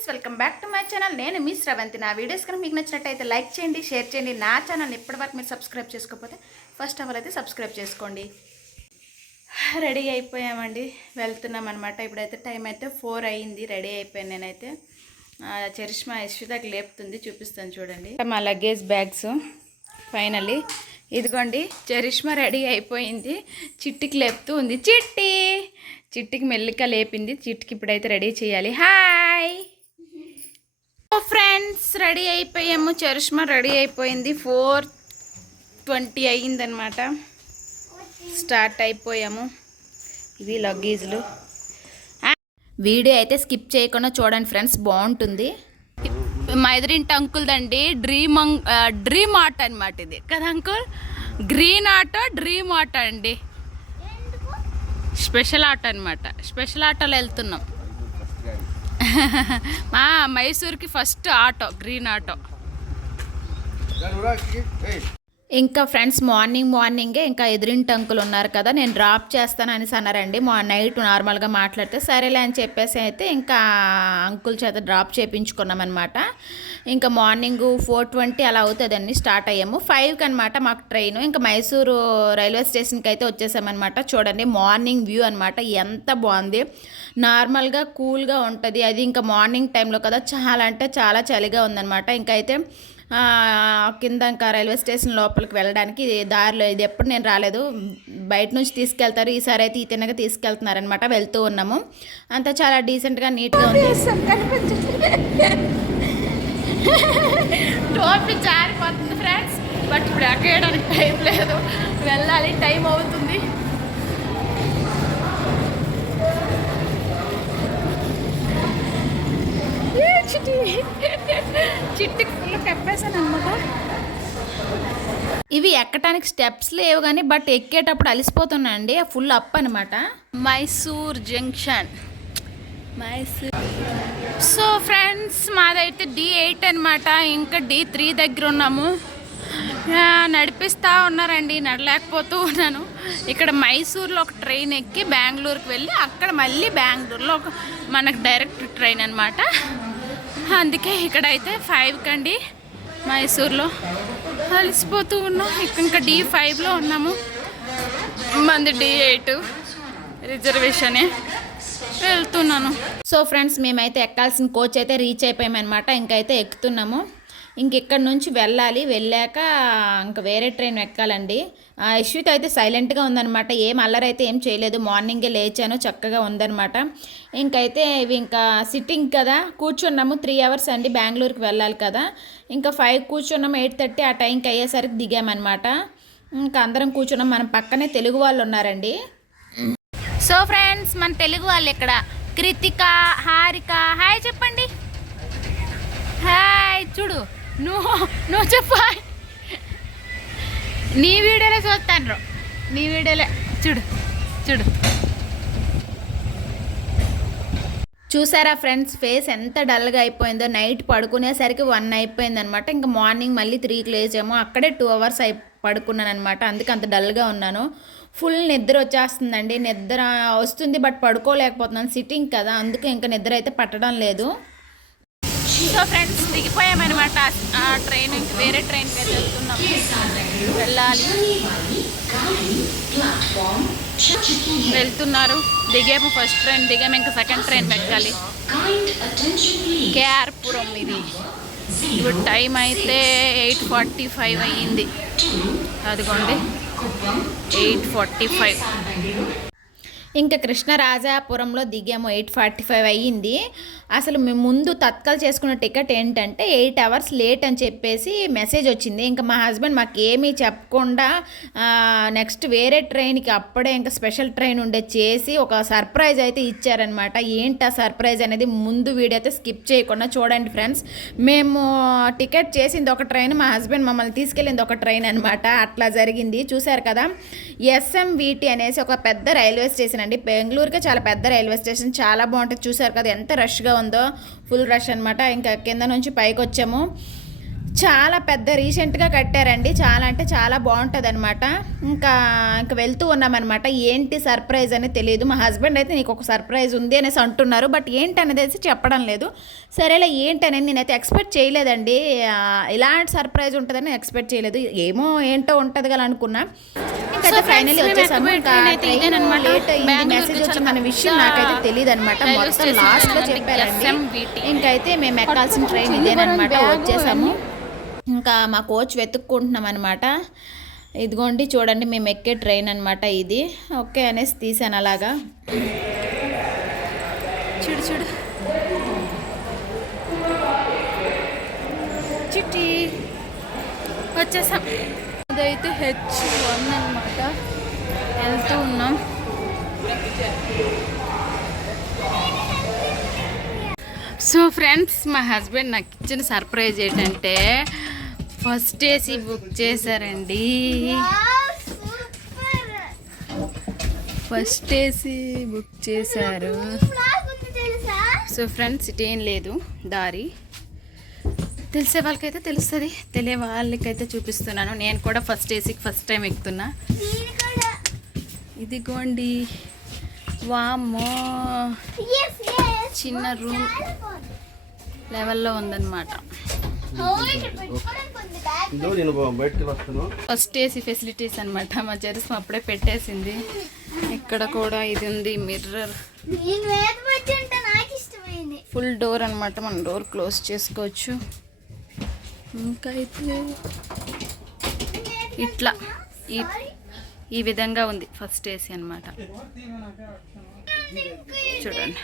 Friends welcome back to my channel. నేను మీ శ్రవంతి. నా వీడియోస్ కనుక మీకు నచ్చినట్టయితే లైక్ చేయండి షేర్ చేయండి. నా ఛానల్ ఇప్పటివరకు మీరు సబ్స్క్రైబ్ చేసుకోకపోతే ఫస్ట్ ఆఫ్ ఆల్ అయితే సబ్స్క్రైబ్ చేసుకోండి. రెడీ అయిపోయామండి. వెళ్తున్నాం అనమాట ఇప్పుడైతే టైం అయితే ఫోర్ అయ్యింది రెడీ అయిపోయాను నేనైతే. చరిష్మా యశ్వితకి లేపుతుంది చూపిస్తాను చూడండి. మా లగేజ్ బ్యాగ్స్ ఫైనల్లీ. ఇదిగోండి చరిష్మా రెడీ అయిపోయింది. చిట్టికి లేపుతూ ఉంది. చిట్టి! చిట్టికి మెల్లిక లేపింది. చిట్టికి ఇప్పుడైతే రెడీ చేయాలి. హాయ్! ఫ్రెండ్స్ రెడీ అయిపోయాము. చరిష్మా రెడీ అయిపోయింది. ఫోర్ ట్వంటీ అయ్యిందనమాట స్టార్ట్ అయిపోయాము. ఇవి లగేజ్లు వీడియో అయితే స్కిప్ చేయకుండా చూడండి ఫ్రెండ్స్ బాగుంటుంది. మా ఎదురింటి అంకుల్దండి డ్రీమ్ డ్రీమ్ ఆర్ట్ అనమాట ఇది. కదా uncle? Green auto dream auto అండి. స్పెషల్ ఆటో అనమాట స్పెషల్ ఆటోలో వెళ్తున్నాం. మా మైసూర్కి ఫస్ట్ ఆటో గ్రీన్ ఆటో. ఇంకా ఫ్రెండ్స్ మార్నింగ్ మార్నింగే ఇంకా ఎదురింటి అంకులు ఉన్నారు కదా నేను డ్రాప్ చేస్తాను అనేసి అన్నారండి. మా నైట్ నార్మల్గా మాట్లాడితే సరేలే అని చెప్పేసి అయితే ఇంకా అంకుల్ చేత డ్రాప్ చేయించుకున్నాం అనమాట ఇంకా మార్నింగ్ ఫోర్ ట్వంటీ అలా అవుతుందండి స్టార్ట్ అయ్యాము. ఫైవ్కి అనమాట మాకు ట్రైన్. ఇంకా మైసూరు రైల్వే స్టేషన్కి అయితే వచ్చేసామన్నమాట. చూడండి మార్నింగ్ వ్యూ అనమాట ఎంత బాగుంది. నార్మల్గా కూల్గా ఉంటుంది. అది ఇంకా మార్నింగ్ టైంలో కదా చాలా అంటే చాలా చలిగా ఉందన్నమాట. ఇంకా అయితే కింద ఇంకా రైల్వే స్టేషన్ లోపలికి వెళ్ళడానికి దారిలో ఇది ఎప్పుడు నేను రాలేదు. బయట నుంచి తీసుకెళ్తారు. ఈసారి అయితే ఈ తినగా తీసుకెళ్తున్నారనమాట వెళ్తూ ఉన్నాము. అంతా చాలా డీసెంట్గా నీట్గా ఉంది. టోపీ జారిపోతుంది ఫ్రెండ్స్. బట్ ఇప్పుడు ఎక్కేయడానికి టైం లేదు. వెళ్ళాలి. టైం అవుతుంది ఏ చిట్టి. చిట్టికి ఫుల్ కప్పేసాను అనమాట ఇవి ఎక్కటానికి స్టెప్స్ లేవు కానీ బట్ ఎక్కేటప్పుడు అలసిపోతున్నా అండి ఫుల్ అప్ అనమాట Mysore junction. Mysore. So friends మాదైతే డి ఎయిట్ అనమాట ఇంకా డి త్రీ దగ్గర ఉన్నాము. నడిపిస్తూ ఉన్నారండి. నడలేకపోతూ ఉన్నాను. ఇక్కడ మైసూర్లో ఒక ట్రైన్ ఎక్కి బెంగళూరుకి వెళ్ళి అక్కడ మళ్ళీ బెంగళూరులో ఒక మనకు డైరెక్ట్ ట్రైన్ అనమాట అందుకే ఇక్కడైతే ఫైవ్ కండి మైసూర్లో. అలసిపోతూ ఉన్నాం. ఇక- ఇంకా డి ఫైవ్లో ఉన్నాము. మంది డి ఎయిట్ రిజర్వేషనే వెళ్తున్నాను. సో ఫ్రెండ్స్ మేమైతే ఎక్కాల్సిన కోచ్ అయితే రీచ్ అయిపోయామన్నమాట. ఇంకైతే ఎక్కుతున్నాము. ఇంకెక్కడి నుంచి వెళ్ళాలి? వెళ్ళాక ఇంకా వేరే ట్రైన్ ఎక్కాలండి. యశ్విత అయితే సైలెంట్గా ఉందన్నమాట. ఏం అల్లరైతే ఏం చేయలేదు. మార్నింగే లేచాను చక్కగా ఉందన్నమాట. ఇంకైతే ఇవి ఇంకా సిట్టింగ్ కదా. కూర్చున్నాము. త్రీ అవర్స్ అండి బెంగళూరుకి వెళ్ళాలి కదా. ఇంకా ఫైవ్ కూర్చున్నాము. ఎయిట్ థర్టీ ఆ టైంకి అయ్యేసరికి దిగామన్నమాట. ఇంకా అందరం కూర్చున్నాం. మన పక్కనే తెలుగు వాళ్ళు ఉన్నారండి. సో ఫ్రెండ్స్ మన తెలుగు వాళ్ళు ఇక్కడ. కృతిక హారిక. హాయ్ చెప్పండి. హాయ్ చూడు. నువ్వు నువ్వు చెప్పు నీ వీడియోలే చూస్తాను నీ వీడియోలే. చూడు చూడు. చూసారా ఫ్రెండ్స్ ఫేస్ ఎంత డల్గా అయిపోయిందో. నైట్ పడుకునేసరికి వన్ అయిపోయిందనమాట. ఇంకా మార్నింగ్ మళ్ళీ త్రీకి లేచాము అక్కడే టూ అవర్స్ అయి పడుకున్నాను అనమాట అందుకే అంత డల్గా ఉన్నాను. ఫుల్ నిద్ర వచ్చేస్తుందండి. నిద్ర వస్తుంది బట్ పడుకోలేకపోతున్నాను. సిట్టింగ్ కదా అందుకే ఇంకా నిద్ర అయితే పట్టడం లేదు. సో ఫ్రెండ్స్ దిగిపోయామన్నమాట. ఆ ట్రైన్ వేరే ట్రైన్కి అయితే వెళ్తున్నాం. వెళ్ళాలి. వెళ్తున్నారు. దిగాము ఫస్ట్ ట్రైన్ దిగాము ఇంకా సెకండ్ ట్రైన్ పెట్టాలి కేఆర్పురం ఇది. ఇప్పుడు టైం అయితే ఎయిట్ ఫార్టీ ఫైవ్ అయ్యింది. అదిగోండి. Eight forty five. ఇంకా కృష్ణరాజాపురంలో దిగాము ఎయిట్ ఫార్టీ ఫైవ్ అయ్యింది. అసలు మేము ముందు తత్కాల్ చేసుకున్న టికెట్ ఏంటంటే ఎయిట్ అవర్స్ లేట్ అని చెప్పేసి మెసేజ్ వచ్చింది. ఇంకా మా హస్బెండ్ మాకు ఏమీ చెప్పకుండా నెక్స్ట్ వేరే ట్రైన్కి అప్పుడే ఇంకా స్పెషల్ ట్రైన్ ఉండే చేసి ఒక సర్ప్రైజ్ అయితే ఇచ్చారనమాట ఏంటి ఆ సర్ప్రైజ్ అనేది ముందు వీడియో అయితే స్కిప్ చేయకుండా చూడండి ఫ్రెండ్స్. మేము టికెట్ చేసింది ఒక ట్రైన్ మా హస్బెండ్ మమ్మల్ని తీసుకెళ్ళింది ఒక ట్రైన్ అనమాట అట్లా జరిగింది. చూశారు కదా ఎస్ఎంవిటి అనేసి ఒక పెద్ద రైల్వే స్టేషన్ అండి బెంగళూరుకే చాలా పెద్ద రైల్వే స్టేషన్. చాలా బాగుంటుంది. చూసారు కదా ఎంత రష్గా ఉందో. ఫుల్ రష్ అనమాట ఇంకా కింద నుంచి పైకి వచ్చాము. చాలా పెద్ద రీసెంట్గా కట్టారండి. చాలా అంటే చాలా బాగుంటుంది అనమాట ఇంకా ఇంకా వెళ్తూ ఉన్నామన్నమాట. ఏంటి సర్ప్రైజ్ అని తెలియదు మా హస్బెండ్ అయితే నీకు ఒక సర్ప్రైజ్ ఉంది అనేసి అంటున్నారు. బట్ ఏంటి అనేది అయితే చెప్పడం లేదు. సరేలే ఏంటి అనేది నేనైతే ఎక్స్పెక్ట్ చేయలేదండి. ఇలాంటి సర్ప్రైజ్ ఉంటుందని ఎక్స్పెక్ట్ చేయలేదు. ఏమో ఏంటో ఉంటుంది కదా అనుకున్నా. ఇంకా ఫైనల్లీ వచ్చేసాము. ఇంకా లేట్ అయింది. మెసేజ్ వచ్చిందన్న విషయం నాకైతే తెలియదు అనమాట మొత్తం లాస్ట్లో చెప్పారండి. ఇంకైతే మేము ఎక్కాల్సిన ట్రైన్ ఇదేనమాట వచ్చేసాము. ఇంకా మా కోచ్ వెతుక్కుంటున్నాం అనమాట ఇదిగోండి చూడండి మేము ఎక్కే ట్రైన్ అనమాట ఇది. ఓకే అనేసి తీసాను అలాగా. చూడు చూడు. చిట్టి వచ్చేసాం. ఇదైతే హెచ్ వన్ అనమాట వెళ్తూ ఉన్నాం. సో ఫ్రెండ్స్ మా హస్బెండ్ నాకు ఇచ్చిన సర్ప్రైజ్ ఏంటంటే ఫస్ట్ ఏసీ బుక్ చేశారండి. ఫస్ట్ ఏసీ బుక్ చేశారు. సో ఫ్రెండ్స్ ఇటేం లేదు దారి. తెలిసే వాళ్ళకైతే తెలుస్తుంది తెలియ వాళ్ళకైతే చూపిస్తున్నాను. నేను కూడా ఫస్ట్ ఏసీకి ఫస్ట్ టైం ఎక్కుతున్నా. ఇదిగోండి. వామ్మో. చిన్న రూమ్ లెవెల్లో ఉందన్నమాట. నేను బయటకు వస్తాను ఫస్ట్ ఏసీ ఫెసిలిటీస్ అనమాట మా జెరస్ అప్పుడే పెట్టేసింది. ఇక్కడ కూడా ఇది ఉంది మిర్రర్. ఫుల్ డోర్ అనమాట మనం డోర్ క్లోజ్ చేసుకోవచ్చు. ఇంకా అయితే ఇట్లా. ఈ ఈ విధంగా ఉంది ఫస్ట్ ఏసీ అనమాట చూడండి.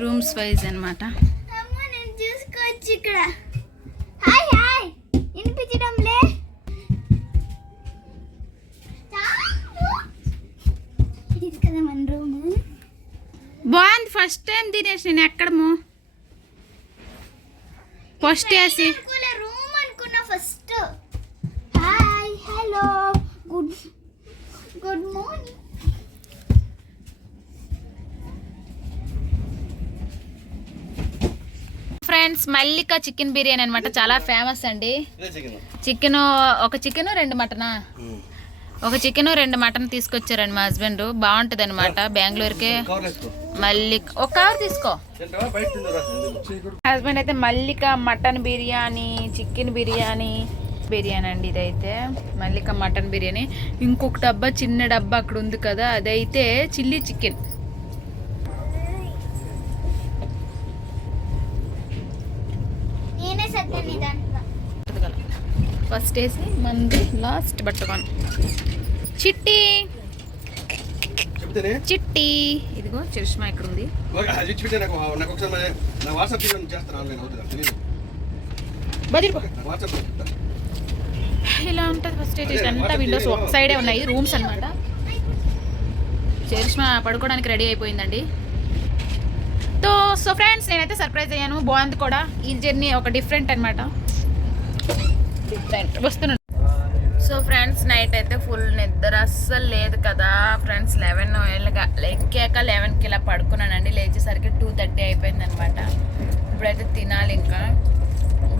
రూమ్స్ వైజ్ అనమాట ఇక్కడ. హాయ్ హాయ్ వినిపించడంలే. ఇది కదా మన రూమ్ బాగుంది ఫస్ట్ టైం తినేసి నేను ఎక్కడము? ఫస్ట్ ఏసీ రూమ్ అనుకున్నా first hi hello good good morning friends Mallika chicken biryani అనమాట చాలా ఫేమస్ అండి. చికెన్ ఒక చికెన్ రెండు మటనా? ఒక చికెన్ రెండు మటన్ తీసుకొచ్చారండి మా హస్బెండ్. బాగుంటుంది అనమాట బెంగళూరుకే. మల్లిక ఒక కవర్ తీసుకో? హస్బెండ్ అయితే మల్లిక మటన్ బిర్యానీ చికెన్ బిర్యానీ బిర్యానీ అండి ఇదైతే. మల్లిక మటన్ బిర్యానీ. ఇంకొక డబ్బా చిన్న డబ్బా అక్కడ ఉంది కదా అదైతే చిల్లీ చికెన్. ఫస్ట్ వేసి మంది లాస్ట్ పట్టుకోను చిట్టి! చిట్టి! ఇదిగో చరిష్మా ఇక్కడ ఉంది. ఇలా ఉంటుంది ఫస్ట్ స్టేజ్ అంతా విండోస్ ఒక సైడే ఉన్నాయి రూమ్స్ అన్నమాట. చరిష్మా పడుకోవడానికి రెడీ అయిపోయిందండి. తో సో ఫ్రెండ్స్ నేనైతే సర్ప్రైజ్ అయ్యాను. బాగుంది కూడా ఈ జర్నీ ఒక డిఫరెంట్ అనమాట డిఫరెంట్ వస్తున్నాను సో ఫ్రెండ్స్ నైట్ అయితే ఫుల్ నిద్ర అస్సలు లేదు కదా. ఫ్రెండ్స్ లెవెన్ ఎక్కాక లెవెన్కి ఇలా పడుకున్నానండి. లేచేసరికి టూ థర్టీ అయిపోయింది అనమాట ఇప్పుడైతే తినాలి ఇంకా.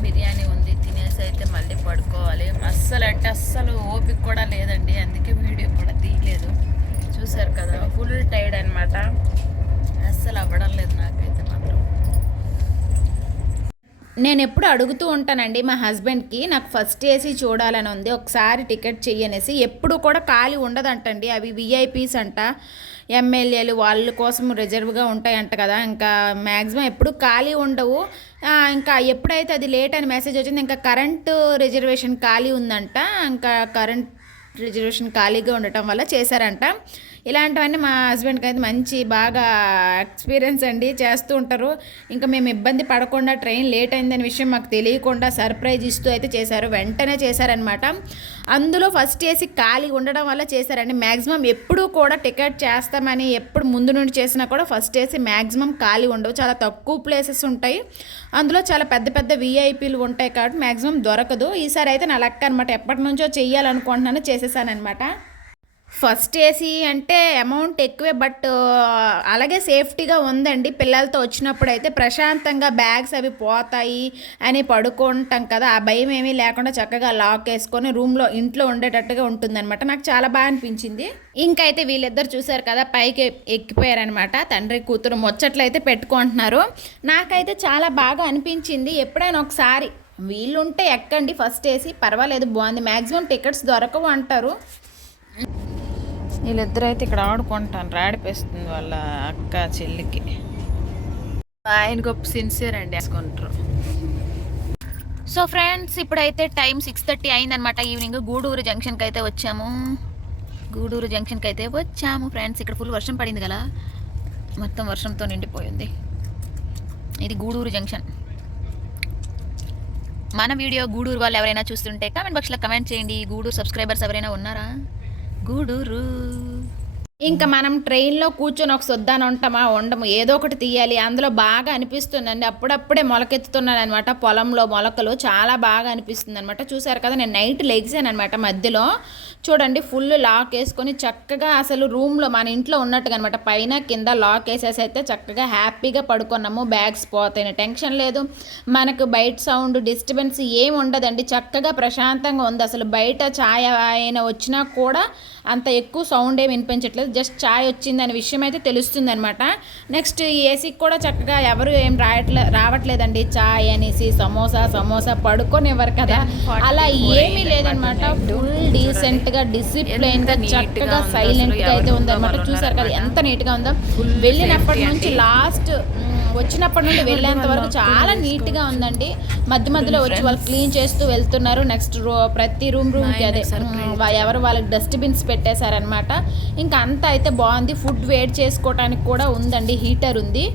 బిర్యానీ ఉంది. తినేసి అయితే మళ్ళీ పడుకోవాలి. అస్సలు అంటే అస్సలు ఓపిక కూడా లేదండి. అందుకే వీడియో కూడా తీయలేదు. చూసారు కదా ఫుల్ టైర్డ్ అనమాట అస్సలు అవ్వడం లేదు నాకైతే మాత్రం. నేను ఎప్పుడు అడుగుతూ ఉంటానండి మా హస్బెండ్కి నాకు ఫస్ట్ ఏసీ చూడాలని ఉంది ఒకసారి టికెట్ చెయ్యనేసి. ఎప్పుడు కూడా ఖాళీ ఉండదంటండి అవి విఐపీస్ అంట ఎమ్మెల్యేలు వాళ్ళ కోసం రిజర్వ్గా ఉంటాయంట కదా ఇంకా మ్యాక్సిమం ఎప్పుడు ఖాళీ ఉండవు. ఇంకా ఎప్పుడైతే అది లేట్ అని మెసేజ్ వచ్చింది ఇంకా కరెంటు రిజర్వేషన్ ఖాళీ ఉందంట ఇంకా కరెంట్ రిజర్వేషన్ ఖాళీగా ఉండటం వల్ల చేశారంట. ఇలాంటివన్నీ మా హస్బెండ్కి అయితే మంచి బాగా ఎక్స్పీరియన్స్ అండి చేస్తూ ఉంటారు. ఇంకా మేము ఇబ్బంది పడకుండా ట్రైన్ లేట్ అయిందనే విషయం మాకు తెలియకుండా సర్ప్రైజ్ ఇస్తూ అయితే చేశారు. వెంటనే చేశారనమాట అందులో ఫస్ట్ ఏసీ ఖాళీ ఉండడం వల్ల చేశారండి. మ్యాక్సిమం ఎప్పుడూ కూడా టికెట్ చేస్తామని ఎప్పుడు ముందు నుండి చేసినా కూడా ఫస్ట్ ఏసీ మ్యాక్సిమం ఖాళీ ఉండవు. చాలా తక్కువ ప్లేసెస్ ఉంటాయి. అందులో చాలా పెద్ద పెద్ద విఐపీలు ఉంటాయి కాబట్టి మ్యాక్సిమం దొరకదు. ఈసారి అయితే నా లెక్క అనమాట ఎప్పటి నుంచో చెయ్యాలనుకుంటున్నాను చేసేసానమాట ఫస్ట్ ఏసీ అంటే అమౌంట్ ఎక్కువే బట్ అలాగే సేఫ్టీగా ఉందండి. పిల్లలతో వచ్చినప్పుడు అయితే ప్రశాంతంగా బ్యాగ్స్ అవి పోతాయి అని పడుకుంటాం కదా. ఆ భయం ఏమీ లేకుండా చక్కగా లాక్ వేసుకొని రూమ్లో ఇంట్లో ఉండేటట్టుగా ఉంటుందన్నమాట. నాకు చాలా బాగా అనిపించింది. ఇంకైతే వీళ్ళిద్దరు చూసారు కదా పైకి ఎక్కిపోయారనమాట తండ్రి కూతురు ముచ్చట్లయితే పెట్టుకుంటున్నారు. నాకైతే చాలా బాగా అనిపించింది. ఎప్పుడైనా ఒకసారి వీళ్ళుంటే ఎక్కండి ఫస్ట్ ఏసీ పర్వాలేదు బాగుంది మ్యాక్సిమం టికెట్స్ దొరకవు అంటారు. వీళ్ళిద్దరు అయితే ఇక్కడ ఆడుకుంటాను. రాడిపేస్తుంది వాళ్ళ అక్క చెల్లికి. ఆయన గొప్ప సిన్సియర్ అండి వేసుకుంటారు. సో ఫ్రెండ్స్ ఇప్పుడైతే టైం సిక్స్ థర్టీ అయిందనమాట ఈవినింగ్ గూడూరు జంక్షన్కి అయితే వచ్చాము. గూడూరు జంక్షన్కి అయితే వచ్చాము ఫ్రెండ్స్. ఇక్కడ ఫుల్ వర్షం పడింది కదా. మొత్తం వర్షంతో నిండిపోయింది. ఇది గూడూరు జంక్షన్. మన వీడియో గూడూరు వాళ్ళు ఎవరైనా చూస్తుంటే కామెంట్ బాక్స్లో కమెంట్ చేయండి. గూడూరు సబ్స్క్రైబర్స్ ఎవరైనా ఉన్నారా? గుడురు. ఇంకా మనం ట్రైన్లో కూర్చొని ఒక సొద్దాన ఉంటామా ఉండము ఏదో ఒకటి తీయాలి. అందులో బాగా అనిపిస్తుందండి. అప్పుడప్పుడే మొలకెత్తుతున్నాను అనమాట పొలంలో మొలకలు చాలా బాగా అనిపిస్తుంది అనమాట చూసారు కదా నేను నైట్ లెగ్సాను అనమాట మధ్యలో. చూడండి ఫుల్ లాక్ వేసుకొని చక్కగా అసలు రూమ్లో మన ఇంట్లో ఉన్నట్టుగా అనమాట పైన కింద లాక్ వేసేసి అయితే చక్కగా హ్యాపీగా పడుకున్నాము. బ్యాగ్స్ పోతాయి టెన్షన్ లేదు. మనకు బయట సౌండ్ డిస్టర్బెన్స్ ఏం ఉండదండి. చక్కగా ప్రశాంతంగా ఉంది. అసలు బయట ఛాయ ఆయన వచ్చినా కూడా అంత ఎక్కువ సౌండ్ ఏమి వినిపించట్లేదు. జస్ట్ ఛాయ్ వచ్చింది అనే విషయం అయితే తెలుస్తుంది అనమాట నెక్స్ట్ ఏసీకి కూడా చక్కగా ఎవరు ఏం రాయట్లే రావట్లేదండి. ఛాయ్ అనేసి సమోసా సమోసా పడుకోనివ్వరు కదా. అలా ఏమీ లేదనమాట ఫుల్ డీసెంట్గా డిసిప్లైన్గా చక్కగా సైలెంట్గా అయితే ఉందన్నమాట. చూసారు కదా ఎంత నీట్గా ఉందో. వెళ్ళినప్పటి నుంచి లాస్ట్ వచ్చినప్పటి నుండి వెళ్ళేంత వరకు చాలా నీట్గా ఉందండి. మధ్య మధ్యలో వచ్చి వాళ్ళు క్లీన్ చేస్తూ వెళ్తున్నారు. నెక్స్ట్ రో ప్రతి రూమ్ రూమ్కి అదే. ఎవరు వాళ్ళకి డస్ట్బిన్స్ పెట్టేశారనమాట ఇంకా అంతా అయితే బాగుంది. ఫుడ్ వేడి చేసుకోవడానికి కూడా ఉందండి. హీటర్ ఉంది.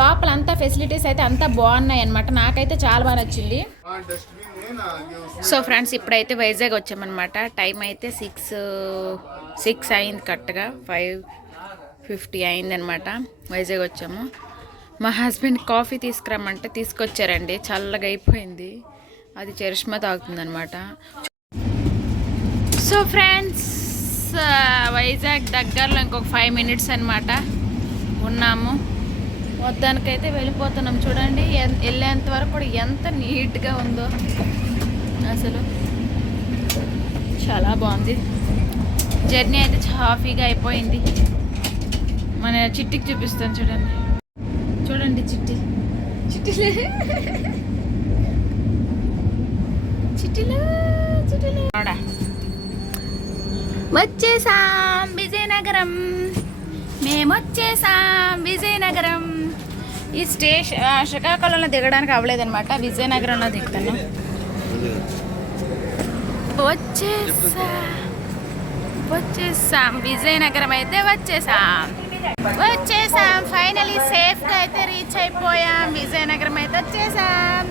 లోపల అంతా ఫెసిలిటీస్ అయితే అంతా బాగున్నాయి అనమాట నాకైతే చాలా బాగా నచ్చింది. సో ఫ్రెండ్స్ ఇప్పుడైతే వైజాగ్ వచ్చామన్నమాట. టైం అయితే సిక్స్ సిక్స్ అయింది కరెక్ట్గా ఫైవ్ ఫిఫ్టీ అయిందనమాట వైజాగ్ వచ్చాము. మా హస్బెండ్ కాఫీ తీసుకురమ్మంటే తీసుకొచ్చారండి. చల్లగా అయిపోయింది. అది చరిష్మా తాగుతుందనమాట సో ఫ్రెండ్స్ వైజాగ్ దగ్గరలో ఇంకొక ఫైవ్ మినిట్స్ అనమాట ఉన్నాము. మొత్తానికైతే వెళ్ళిపోతున్నాం. చూడండి వెళ్ళేంత వరకు కూడా ఎంత నీట్గా ఉందో. అసలు చాలా బాగుంది. జర్నీ అయితే హాఫీగా అయిపోయింది. మన చిట్టికి చూపిస్తాను చూడండి. చూడండి చిట్టి? చిట్టిలే. చిట్టిలో చిట్టిలో. వచ్చేసాం విజయనగరం. మేము వచ్చేసాం విజయనగరం. ఈ స్టేషన్ శ్రీకాకుళంలో దిగడానికి అవ్వలేదన్నమాట. విజయనగరంలో దిగుతాను. వచ్చేసా. వచ్చేసాం. విజయనగరం అయితే వచ్చేసాం. వచ్చేసాం. ఫైనలీ సేఫ్గా అయితే రీచ్ అయిపోయాం. విజయనగరం అయితే వచ్చేసాం.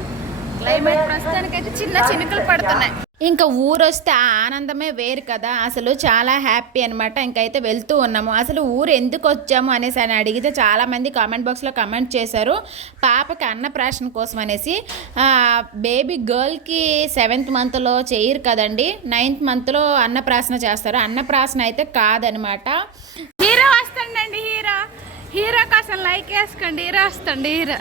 క్లైమేట్ ప్రస్తుతానికి అయితే చిన్న చినుకులు పడుతున్నాయి. ఇంకా ఊరు వస్తే ఆ ఆనందమే వేరు కదా. అసలు చాలా హ్యాపీ అనమాట ఇంకైతే వెళ్తూ ఉన్నాము. అసలు ఊరు ఎందుకు వచ్చాము అనేసి అని అడిగితే చాలామంది కామెంట్ బాక్స్లో కామెంట్ చేశారు. పాపకి అన్నప్రాషన్ కోసం అనేసి. బేబీ గర్ల్కి సెవెంత్ మంత్లో చేయరు కదండి. నైన్త్ మంత్లో అన్నప్రాసన చేస్తారు. అన్నప్రాసన అయితే కాదనమాట హీరో వస్తాడండి హీరో. హీరో కోసం లైక్ వేసుకోండి. హీరో వస్తాండి హీరో.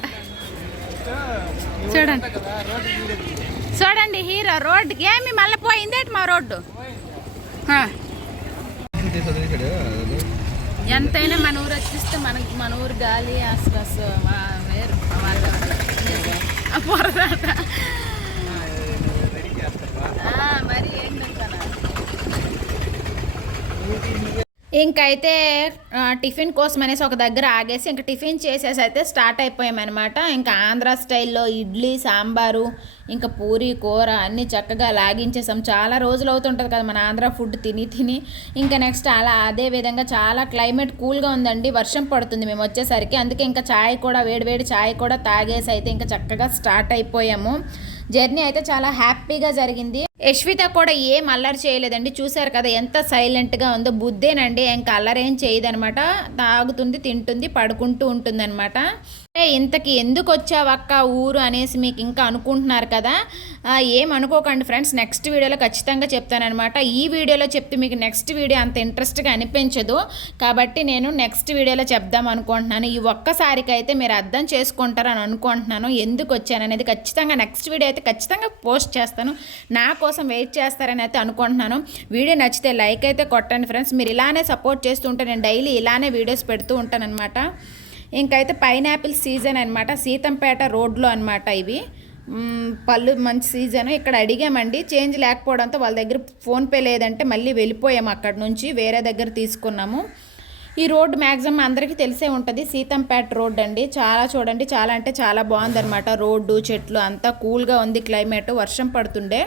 చూడండి. చూడండి హీరో రోడ్డు ఏమి మళ్ళీ పోయిందేటి మా రోడ్డు? ఎంతైనా మన ఊరు వచ్చిస్తే మనకి మన ఊరు గాలి అసలు వేరు. పొరదాట మరి ఏంటంటారా ఇంకైతే టిఫిన్ కోసం అనేసి ఒక దగ్గర ఆగేసి ఇంకా టిఫిన్ చేసేసి అయితే స్టార్ట్ అయిపోయామన్నమాట. ఇంకా ఆంధ్ర స్టైల్లో ఇడ్లీ సాంబారు ఇంకా పూరి కూర అన్నీ చక్కగా లాగించేసాం. చాలా రోజులు అవుతుంటుంది కదా మన ఆంధ్ర ఫుడ్ తిని తిని. ఇంకా నెక్స్ట్ అలా అదే విధంగా చాలా క్లైమేట్ కూల్గా ఉందండి. వర్షం పడుతుంది మేము వచ్చేసరికి. అందుకే ఇంకా చాయ్ కూడా వేడివేడి చాయ్ కూడా తాగేసి అయితే ఇంకా చక్కగా స్టార్ట్ అయిపోయాము. జర్నీ అయితే చాలా హ్యాపీగా జరిగింది. యశ్విత కూడా ఏం అల్లరి చేయలేదండి. చూశారు కదా ఎంత సైలెంట్గా ఉందో. బుద్ధేనండి ఇంకా అల్లరి ఏం చేయదనమాట. తాగుతుంది తింటుంది పడుకుంటూ ఉంటుందన్నమాట ఏ ఇంతకి ఎందుకు వచ్చావు అక్క ఊరు అనేసి మీకు ఇంకా అనుకుంటున్నారు కదా? ఏమనుకోకండి ఏం అనుకోకండి ఫ్రెండ్స్ నెక్స్ట్ వీడియోలో ఖచ్చితంగా చెప్తానమాట ఈ వీడియోలో చెప్తే మీకు నెక్స్ట్ వీడియో అంత ఇంట్రెస్ట్గా అనిపించదు. కాబట్టి నేను నెక్స్ట్ వీడియోలో చెప్దాం అనుకుంటున్నాను. ఈ ఒక్కసారికి అయితే మీరు అర్థం చేసుకుంటారని అనుకుంటున్నాను. ఎందుకు వచ్చాననేది ఖచ్చితంగా నెక్స్ట్ వీడియో అయితే ఖచ్చితంగా పోస్ట్ చేస్తాను. నా కోసం వెయిట్ చేస్తారని అయితే అనుకుంటున్నాను. వీడియో నచ్చితే లైక్ అయితే కొట్టండి ఫ్రెండ్స్. మీరు ఇలానే సపోర్ట్ చేస్తుంటే నేను డైలీ ఇలానే వీడియోస్ పెడుతూ ఉంటానన్నమాట. ఇంకైతే పైనాపిల్ సీజన్ అనమాట సీతంపేట రోడ్లో అనమాట ఇవి. పళ్ళు మంచి సీజన్. ఇక్కడ అడిగామండి. చేంజ్ లేకపోవడంతో వాళ్ళ దగ్గర ఫోన్పే లేదంటే మళ్ళీ వెళ్ళిపోయాము అక్కడ నుంచి. వేరే దగ్గర తీసుకున్నాము. ఈ రోడ్డు మ్యాక్సిమం అందరికీ తెలిసే ఉంటుంది. సీతంపేట రోడ్ అండి. చాలా చూడండి. చాలా అంటే చాలా బాగుందన్నమాట. రోడ్డు చెట్లు అంతా కూల్గా ఉంది. క్లైమేట్ వర్షం పడుతుండే.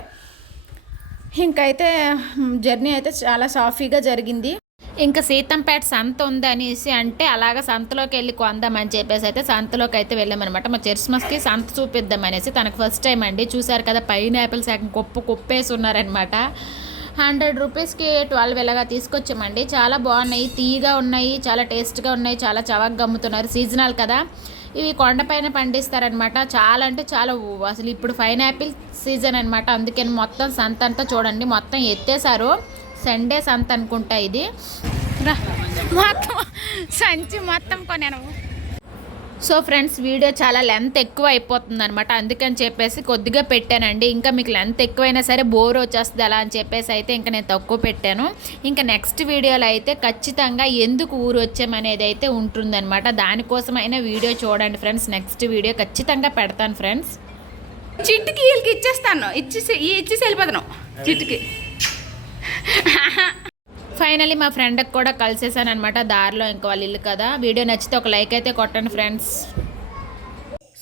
ఇంకైతే జర్నీ అయితే చాలా సాఫీగా జరిగింది. ఇంకా సీతంపేట సంత ఉంది అనేసి అంటే అలాగ సంతలోకి వెళ్ళి కొందామని చెప్పేసి అయితే సంతలోకి అయితే వెళ్ళామన్నమాట. మా క్రిస్మస్కి సంత చూపిద్దాం అనేసి తనకు ఫస్ట్ టైం అండి. చూశారు కదా పైనాపిల్ యాపిల్ కుప్పు కుప్ప కుప్పేసి ఉన్నారనమాట హండ్రెడ్ రూపీస్కి ట్వెల్వ్ ఇలాగా తీసుకొచ్చామండి. చాలా బాగున్నాయి తీగా ఉన్నాయి చాలా టేస్ట్గా ఉన్నాయి చాలా చవకగా అమ్ముతున్నారు సీజనల్ కదా. ఇవి కొండపైన పండిస్తారనమాట చాలా అంటే చాలా అసలు ఇప్పుడు పైనాపిల్ సీజన్ అనమాట అందుకని మొత్తం సంత అంతా చూడండి. మొత్తం ఎత్తేసారు. సండే సంత అనుకుంటా ఇది. మొత్తం సంచి మొత్తం కొనాను సో ఫ్రెండ్స్ వీడియో చాలా లెంత్ ఎక్కువ అయిపోతుంది అనమాట అందుకని చెప్పేసి కొద్దిగా పెట్టానండి. ఇంకా మీకు లెంత్ ఎక్కువైనా సరే బోర్ వచ్చేస్తుంది అలా అని చెప్పేసి అయితే ఇంకా నేను తక్కువ పెట్టాను. ఇంకా నెక్స్ట్ వీడియోలో అయితే ఖచ్చితంగా ఎందుకు ఊరు వచ్చామనేది అయితే ఉంటుందన్నమాట. దానికోసమైనా వీడియో చూడండి ఫ్రెండ్స్ నెక్స్ట్ వీడియో ఖచ్చితంగా పెడతాను ఫ్రెండ్స్ చిట్టుకి వీళ్ళకి ఇచ్చేస్తాను. ఇచ్చేసి ఈ ఇచ్చేసి వెళ్ళిపోతాను. చిట్టుకి ఫైనలీ మా ఫ్రెండ్కి కూడా కలిసేసాను అనమాట దారిలో ఇంకా వాళ్ళ ఇల్లు కదా. వీడియో నచ్చితే ఒక లైక్ అయితే కొట్టండి ఫ్రెండ్స్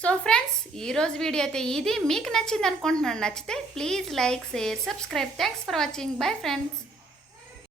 సో ఫ్రెండ్స్ ఈరోజు వీడియో అయితే ఇది. మీకు నచ్చింది అనుకుంటున్నాను నచ్చితే please like share subscribe thanks for watching bye friends